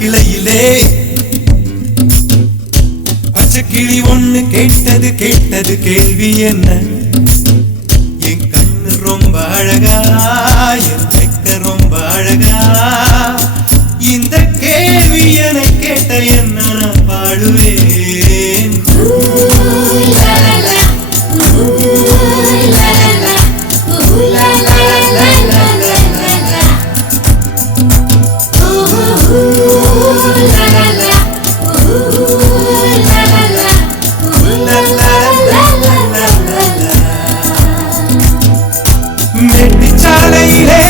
கிளையிலே பச்சை கிளி ஒண்ணு கேட்டது கேள்வி என்ன? என் கண்ணு ரொம்ப அழகா, என் வெக்க ரொம்ப அழகா, இந்த கேள்வி என கேட்ட என்ன நான் பாடுவேன். மேட்டுச்சாலையிலே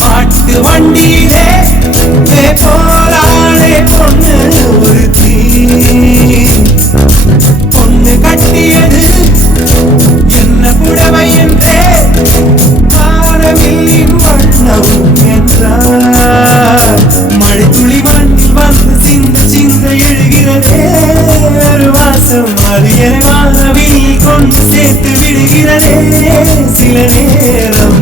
மாட்டு வண்டியிலே போராளே பொண்ணு ஒருத்தி, பொண்ணு கட்டியது என்ன புடவை என்றே வானவில்லின் வண்ணம் என்றார். மழை துளி மண்ணில் வந்து சிந்த சிந்த எழுகிறதே ஒரு வாசம், அது என வானவில் கொண்டு சேர்த்து விடுகிறதே சில நேரம்.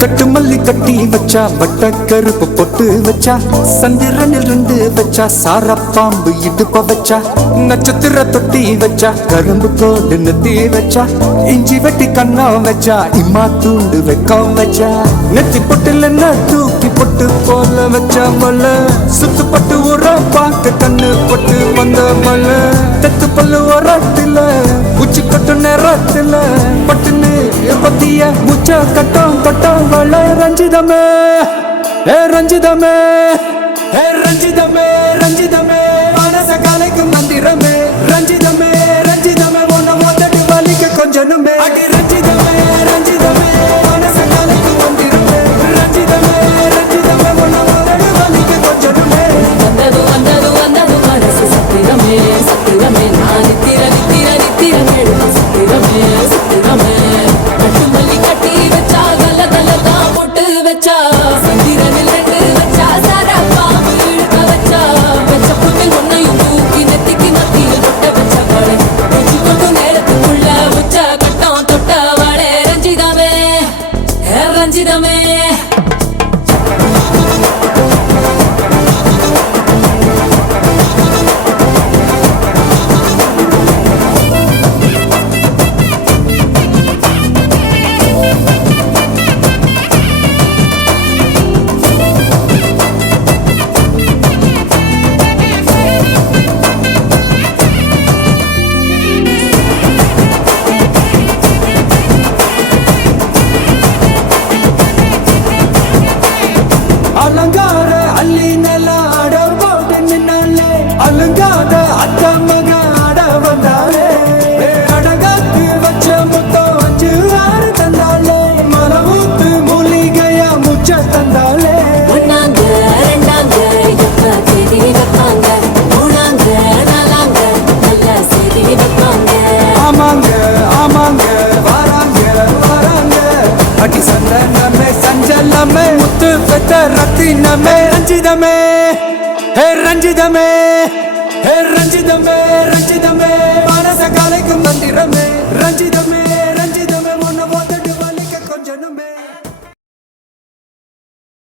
கட்டு மல்லி கட்டி வச்சா, வட்ட கருப்பு பொட்டு வச்சா, சந்திரனில் 2 வச்சா, சார பாம்பு இடுப்ப வச்சா, நட்சத்திர தொட்டி வச்சா, கரும்பு கோடு நெத்தி வச்சா, இஞ்சி வெட்டி கண்ணா வச்சா, இம்மா தூண்டு வெக்கம் வச்சா, நெத்தி பொட்டுல தூக்கி பொட்டு போல வச்சா மல, சுத்து பட்டு உர பாக்க கண்ணு பொட்டு வந்த மல, தெத்து பல்லு உரத்துல உச்சி கொட்டு நேரத்துல பட்டுன்னு பத்திய முச்ச கட்டம் கட்டம் வள ரஞ்சிதமே ரஞ்சிதமே ரஞ்சிதமே ரஞ்சிதமே மனச கலைக்கு மந்திரமே ரஞ்சிதமே ரஞ்சிதமே ஒன்ன மொத்தட்டு வலிக்க கொஞ்சனுமே அடி ரஞ்சிதமே ரஞ்சிதமே மனச கலைக்கு மந்திரமே ரஞ்சிதமே ரஞ்சிதமே ஒன்ன மொத்தட்டு வலிக்க கொஞ்சனுமே வந்தது வந்தது வந்தது மனசு சத்திரமே சத்திரமே நான் நித்திர நித்திர நித்திர கேடு சத்திரமே சத்திரமே கட்டு மல்லி கட்டி வச்சா கல கல தான் போட்டு வச்சா சந்திரனில் 2 வச்சா சாரப்பா அத்த மக ஆட வந்தாலே அடகாத்து வச்ச மொத்தம் 5-6 தந்தாலே மலவூத்து மூலிகையா முச்ச தந்தாலே ஒன்னாங்க ரெண்டாங்க எப்ப தேதி வைப்பாங்க மூணாங்க நாலாங்க நல்ல செய்தி வைப்பாங்க ஆமாங்க ஆமாங்க வராங்க வராங்க அடி சந்தனமே சஞ்சலமே முத்து பெத்த ரத்தினமே ரஞ்சிதமே ஹே ரஞ்சிதமே ஹே ரஞ்சிதமே ரஞ்சிதமே